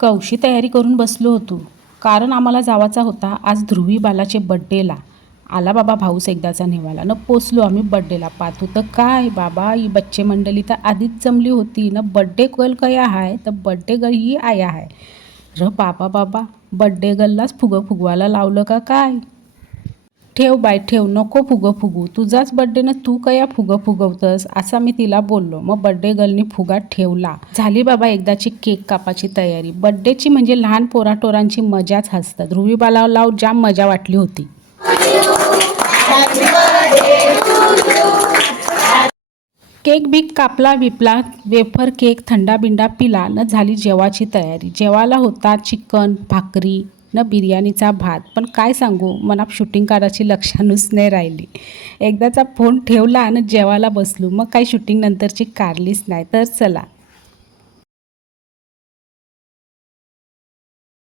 कवशी तयारी करून बसलो होतो, कारण आम्हाला जावाचा होता आज ध्रुवी बालाचे बड्डेला. आला बाबा भाऊस एकदाचा निघाला न पोचलो आम्ही बड्डेला. पाहतो तर काय बाबा, ही बच्चे मंडळी तर आधीच जमली होती न. बड्डे गर्ल कया आहे तर बड्डे गर्ल ही आया आहे र. बाबा बाबा, बड्डे गर्ललाच फुगवायला लावलं का काय. ठेव बाय ठेव, नको फुगवू, तुझाच बड्डे ना, तू कया फुगवतस, असा मी तिला बोललो. मग बड्डे गर्लनी फुगा ठेवला. झाली बाबा एकदाची केक कापाची तयारी. बड्डेची म्हणजे लहान पोराटोरांची मजाच हसतात. ध्रुवी बाला लाव जाम मजा वाटली होती. केक बिक कापला विपला, वेफर केक थंडा बिंडा पिला न. झाली जेवाची तयारी. जेवायला होता चिकन भाकरी न बिर्याणीचा भात. पण काय सांगू, मनात शूटिंग काढायची लक्षानच नाही राहिली. एकदाचा फोन ठेवला आणि जेवायला बसलो. मग काही शूटिंग नंतरची कारलीच नाही. तर चला